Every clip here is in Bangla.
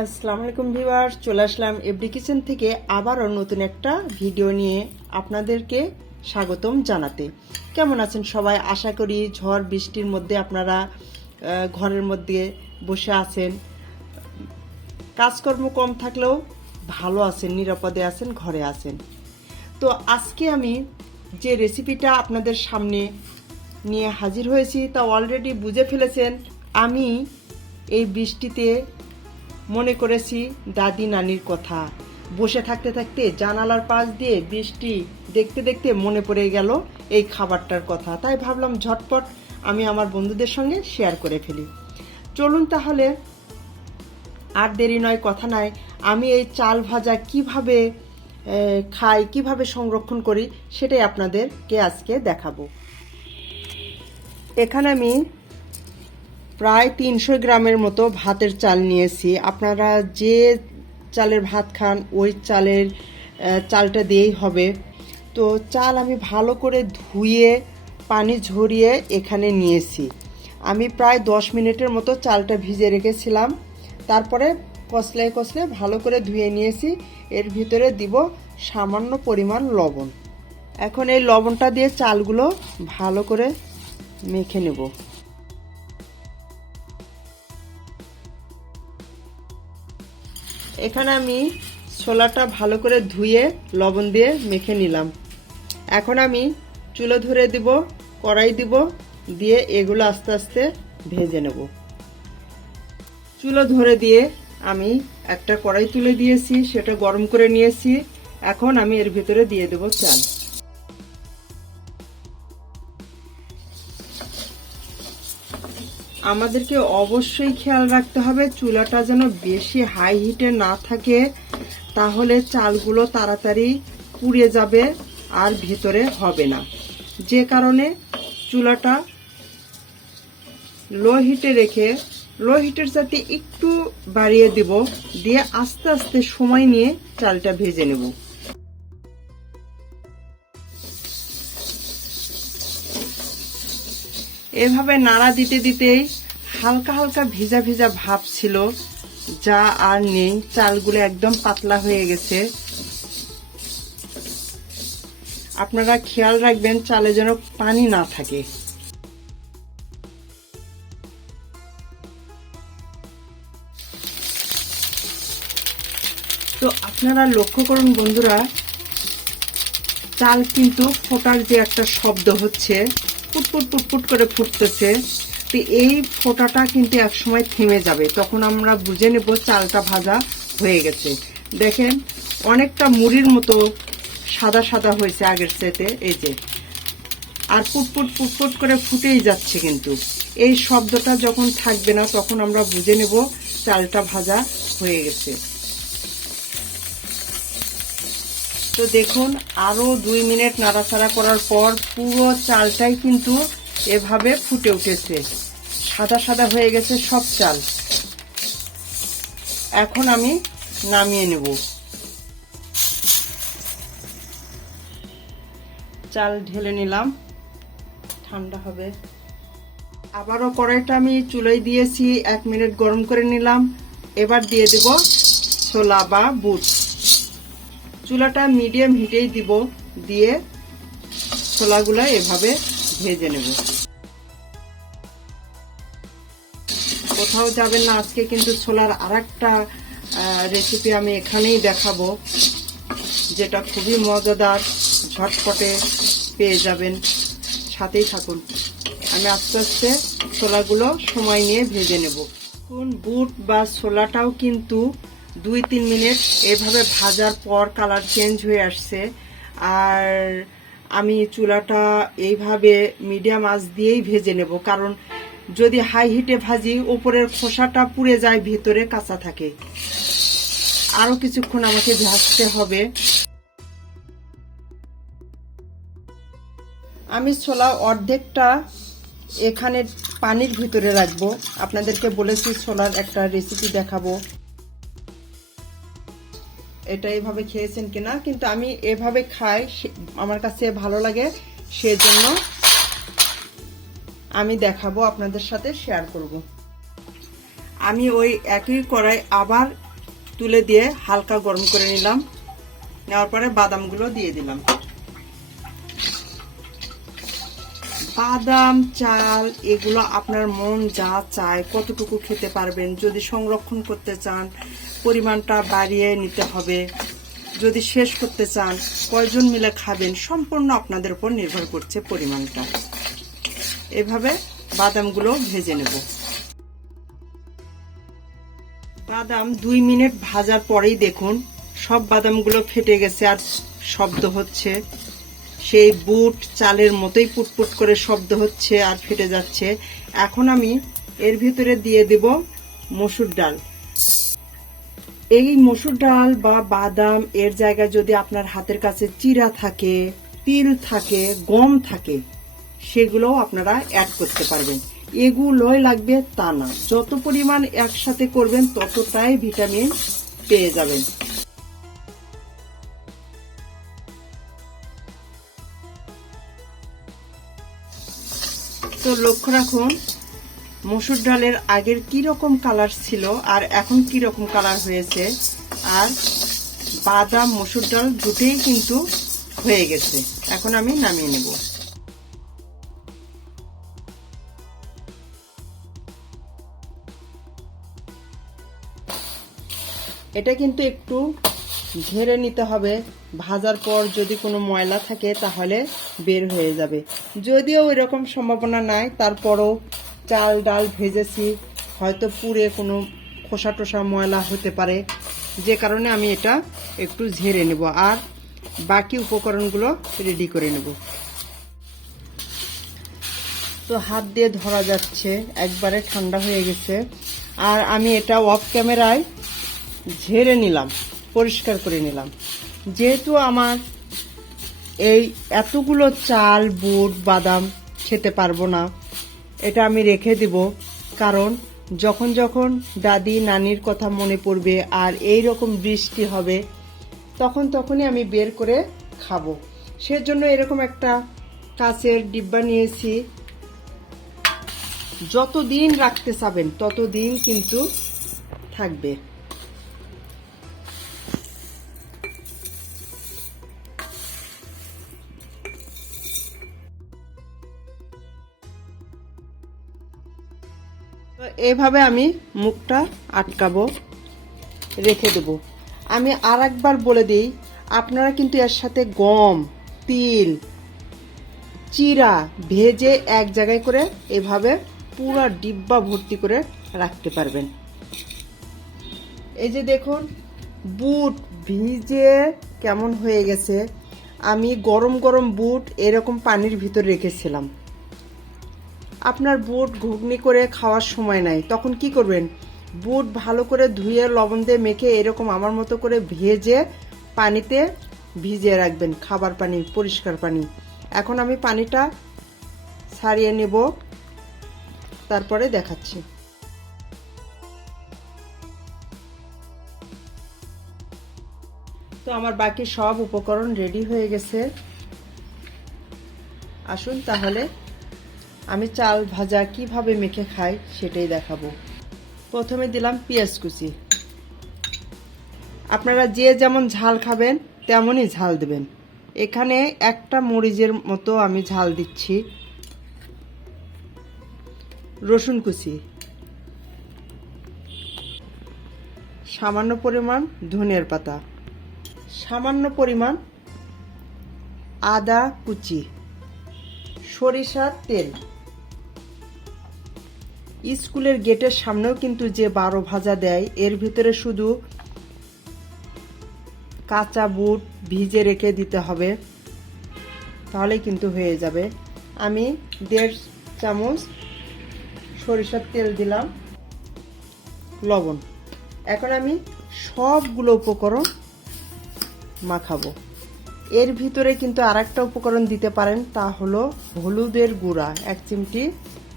আসসালামু আলাইকুম ভিউয়ার্স, চলে আসলাম এভরি কিচেন থেকে আবারও নতুন একটা ভিডিও নিয়ে আপনাদেরকে স্বাগতম জানাতে। কেমন আছেন সবাই? আশা করি ঝড় বৃষ্টির মধ্যে আপনারা ঘরের মধ্যে বসে আছেন, কাজকর্ম কম থাকলেও ভালো আছেন, নিরাপদে আছেন, ঘরে আছেন। তো আজকে আমি যে রেসিপিটা আপনাদের সামনে নিয়ে হাজির হয়েছি তা অলরেডি বুঝে ফেলেছেন। আমি এই বৃষ্টিতে মনে করেছি দাদি নানির কথা। বসে থাকতে থাকতে জানালার পাশ দিয়ে বৃষ্টি দেখতে দেখতে মনে পড়ে গেল এই খাবারটার কথা। তাই ভাবলাম ঝটপট আমি আমার বন্ধুদের সঙ্গে শেয়ার করে ফেলি। চলুন তাহলে আর দেরি নয়, কথা নয়, আমি এই চাল ভাজা কিভাবে খাই, কিভাবে সংরক্ষণ করি সেটাই আপনাদেরকে আজকে দেখাবো। এখানে আমি প্রায় 300 গ্রামের মতো ভাতের চাল নিয়েছি। আপনারা যে চালের ভাত খান ওই চালটা দিয়েই হবে। তো চাল আমি ভালো করে ধুয়ে পানি ঝরিয়ে এখানে নিয়েছি। আমি প্রায় 10 মিনিটের মতো চালটা ভিজে রেখেছিলাম। তারপরে কষলে ভালো করে ধুয়ে নিয়েছি। এর ভিতরে দিব সামান্য পরিমাণ লবণ। এখন এই লবণটা দিয়ে চালগুলো ভালো করে মেখে নেব। এখানে আমি ছোলাটা ভালো করে ধুয়ে লবণ দিয়ে মেখে নিলাম। এখন আমি চুলো ধরে দিব, কড়াই দিব, দিয়ে এগুলো আস্তে আস্তে ভেজে নেব। চুলো ধরে দিয়ে আমি একটা কড়াই তুলে দিয়েছি, সেটা গরম করে নিয়েছি। এখন আমি এর ভিতরে দিয়ে দেব চাল। আমাদেরকে অবশ্যই খেয়াল রাখতে হবে চুলাটা যেন বেশি হাই হিটে না থাকে, তাহলে চালগুলো তাড়াতাড়ি পুড়ে যাবে আর ভেতরে হবে না। যে কারণে চুলাটা লো হিটে রেখে, লো হিটের সাথে একটু বাড়িয়ে দিব, দিয়ে আস্তে আস্তে সময় নিয়ে চালটা ভেজে নেব। এভাবে নাড়া দিতে দিতেই হালকা হালকা ভিজা ভিজা ভাব ছিল, যা আর নেই। চালগুলো একদম পাতলা হয়ে গেছে। আপনারা খেয়াল রাখবেন চালে যেন পানি না থাকে। তো আপনারা লক্ষ্য করুন বন্ধুরা, চাল কিন্তু ফোটার যে একটা শব্দ হচ্ছে, পুটপুট পুটপুট করে ফুটতেছে, তো এই ফোটাটা কিন্তু একসময় থেমে যাবে। তখন আমরা বুঝে নেব চালটা ভাজা হয়ে গেছে। দেখেন অনেকটা মুড়ির মতো সাদা সাদা হয়েছে আগের চাইতে, এই যে, আর পুটপুট পুটপুট করে ফুটেই যাচ্ছে। কিন্তু এই শব্দটা যখন থাকবে না তখন আমরা বুঝে নেব চালটা ভাজা হয়ে গেছে। তো দেখুন, আরো 2 মিনিট নাড়াচাড়া করার পর পুরো চালটাই কিন্তু এভাবে ফুটে উঠেছে, সাদা সাদা হয়ে গেছে সব চাল। এখন আমি নামিয়ে নেব। চাল ঢেলে নিলাম, ঠান্ডা হবে। আবারও কড়াইটা আমি চুলায় দিয়েছি, 1 মিনিট গরম করে নিলাম। এবার দিয়ে দেব ছোলা বা বুট। চুলাটা মিডিয়াম হিটেই দিব, দিয়ে ছোলাগুলো এভাবে ভেজে নেব। কোথাও যাবেন না, আজকে কিন্তু ছোলার আরেকটা রেসিপি আমি এখানেই দেখাবো, যেটা খুবই মজাদার, ঝটপটে পেয়ে যাবেন। সাথেই থাকুন। আমি আস্তে আস্তে ছোলাগুলো সময় নিয়ে ভেজে নেব। বুট বা ছোলাটাও কিন্তু 2-3 মিনিট এভাবে ভাজার পর কালার চেঞ্জ হয়ে আসছে। আর আমি চুলাটা এইভাবে মিডিয়াম আঁচ দিয়েই ভেজে নেব, কারণ যদি হাই হিটে ভাজি উপরের খোসাটা পুড়ে যায়, ভেতরে কাঁচা থাকে। আরো কিছুক্ষণ আমাকে ভাজতে হবে। আমি ছোলা অর্ধেকটা এখানে পানির ভিতরে রাখবো। আপনাদেরকে বলেছি ছোলার একটা রেসিপি দেখাবো, এটা এভাবে খেয়েছেন কিনা, কিন্তু আমি এভাবে খাই, আমার কাছে ভালো লাগে, সেজন্য আমি দেখাবো, আপনাদের সাথে শেয়ার করব। আমি ওই একই কড়াই আবার তুলে দিয়ে হালকা গরম করে নিলাম। নেওয়ার পরে বাদামগুলো দিয়ে দিলাম। বাদাম, চাল এগুলো আপনার মন যা চায় কতটুকু খেতে পারবেন। যদি সংরক্ষণ করতে চান পরিমাণটা বাড়িয়ে নিতে হবে, যদি শেষ করতে চান কয়জন মিলে খাবেন সম্পূর্ণ আপনাদের উপর নির্ভর করছে পরিমাণটা। এভাবে বাদামগুলো ভেজে নেব। বাদাম 2 মিনিট ভাজার পরেই দেখুন সব বাদামগুলো ফেটে গেছে আর শব্দ হচ্ছে, সেই বুট চালের মতোই পুটপুট করে শব্দ হচ্ছে আর ফেটে যাচ্ছে। এখন আমি এর ভিতরে দিয়ে দেব মসুর ডাল। এই মসুর ডাল বা বাদাম এর জায়গায় যদি আপনার হাতের কাছে চিড়া থাকে, তিল থাকে, গম থাকে, সেগুলোও আপনারা অ্যাড করতে পারবেন। এগুলোই লাগবে তা না, যত পরিমাণ একসাথে করবেন ততটাই ভিটামিন পেয়ে যাবেন। তো লক্ষ্য রাখুন মসুর ডালের আগের কি রকম কালার ছিল আর এখন কি রকম কালার হয়েছে, আর বাদাম মসুর ডাল দুটোই কিন্তু হয়ে গেছে। এখন আমি নামিয়ে নেব। এটা কিন্তু একটু ঝেড়ে নিতে হবে, ভাজার পর যদি কোনো ময়লা থাকে তাহলে বের হয়ে যাবে। যদিও এরকম সম্ভাবনা নাই, তারপরও চাল ডাল ভেজেছি, হয়তো পুড়ে কোনো খোসা টোসা ময়লা হতে পারে, যে কারণে আমি এটা একটু ঝেড়ে নেব আর বাকি উপকরণগুলো রেডি করে নেব। তো হাত দিয়ে ধরা যাচ্ছে, একবারে ঠান্ডা হয়ে গেছে। আর আমি এটা অফ ক্যামেরায় ঝেড়ে নিলাম, পরিষ্কার করে নিলাম। যেহেতু আমার এই এতগুলো চাল বুট বাদাম খেতে পারবো না, এটা আমি রেখে দিব, কারণ যখন যখন দাদি নানির কথা মনে পড়বে আর এই রকম বৃষ্টি হবে তখনই আমি বের করে খাবো। সেজন্য এরকম একটা কাচের ডিব্বা নিয়েছি। যতদিন রাখতে চাবেন ততদিন কিন্তু থাকবে। তো এইভাবে আমি মুখটা আটকাবো, রেখে দেব। আমি আর একবার বলে দিই, আপনারা কিন্তু এর সাথে গম, তিল, চিড়া ভেজে এক জায়গায় করে এভাবে পুরো ডিব্বা ভর্তি করে রাখতে পারবেন। এই যে দেখুন বুট ভিজে কেমন হয়ে গেছে। আমি গরম গরম বুট এরকম পানির ভিতর রেখেছিলাম। আপনার বুট ঘুগনি করে খাওয়ার সময় নাই, তখন কি করবেন, বুট ভালো করে ধুয়ে লবণ দিয়ে মেখে এরকম আমার মতো করে ভেজে পানিতে ভিজিয়ে রাখবেন, খাবার পানি, পরিষ্কার পানি। এখন আমি পানিটা ছাড়িয়ে নেব, তারপরে দেখাচ্ছি। তো আমার বাকি সব উপকরণ রেডি হয়ে গেছে। আসুন তাহলে আমি চাল ভাজা কিভাবে মেখে খাই সেটাই দেখাবো। প্রথমে দিলাম পেঁয়াজ কুচি। আপনারা যে যেমন ঝাল খাবেন তেমনই ঝাল দেবেন। এখানে একটা মরিচের মতো আমি ঝাল দিচ্ছি। রসুন কুচি, সামান্য পরিমাণ ধনিয়ার পাতা, সামান্য পরিমাণ আদা কুচি, সরিষার তেল। স্কুলের গেটের সামনেও কিন্তু যে 12 ভাজা দেয়, এর ভিতরে শুধু কাঁচা বুট ভিজে রেখে দিতে হবে, তাহলেই কিন্তু হয়ে যাবে। আমি 1.5 চামচ সরিষার তেল দিলাম, লবণ। এখন আমি সবগুলো উপকরণ মাখাবো। এর ভিতরে কিন্তু আরেকটা উপকরণ দিতে পারেন, তা হলো হলুদের গুঁড়া, 1 চিমটি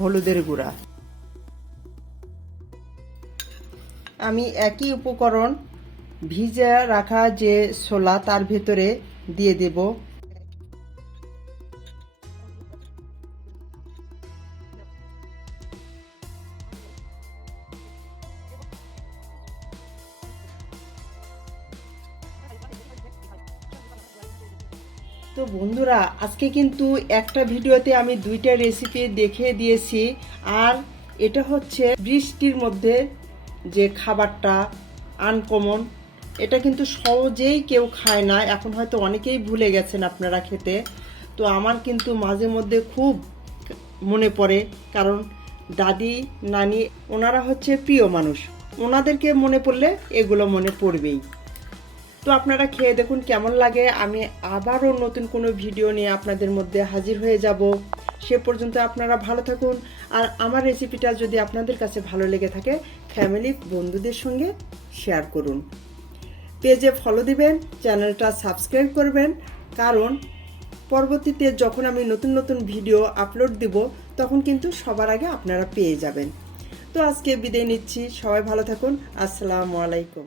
হলুদের গুঁড়া। আমি একই উপকরণ ভিজে রাখা যে ছোলা তার ভিতরে দিয়ে দেব। তো বন্ধুরা, আজকে কিন্তু একটা ভিডিওতে আমি দুইটা রেসিপি দেখিয়ে দিয়েছি। আর এটা হচ্ছে বৃষ্টির মধ্যে যে খাবারটা আনকমন, এটা কিন্তু সহজেই কেউ খায় না, এখন হয়তো অনেকেই ভুলে গেছেন আপনারা খেতে। তো আমার কিন্তু মাঝে মধ্যে খুব মনে পড়ে, কারণ দাদি নানি ওনারা হচ্ছে প্রিয় মানুষ, ওনাদেরকে মনে পড়লে এগুলো মনে পড়বেই। তো আপনারা খেয়ে দেখুন কেমন লাগে। আমি আবারও নতুন কোনো ভিডিও নিয়ে আপনাদের মধ্যে হাজির হয়ে যাব। সে পর্যন্ত আপনারা ভালো থাকুন। আর আমার রেসিপিটা যদি আপনাদের কাছে ভালো লেগে থাকে, ফ্যামিলি বন্ধুদের সঙ্গে শেয়ার করুন, পেজে ফলো দিবেন, চ্যানেলটা সাবস্ক্রাইব করবেন, কারণ পরবর্তীতে যখন আমি নতুন নতুন ভিডিও আপলোড দিব তখন কিন্তু সবার আগে আপনারা পেয়ে যাবেন। তো আজকে বিদায় নিচ্ছি, সবাই ভালো থাকুন। আসসালামু আলাইকুম।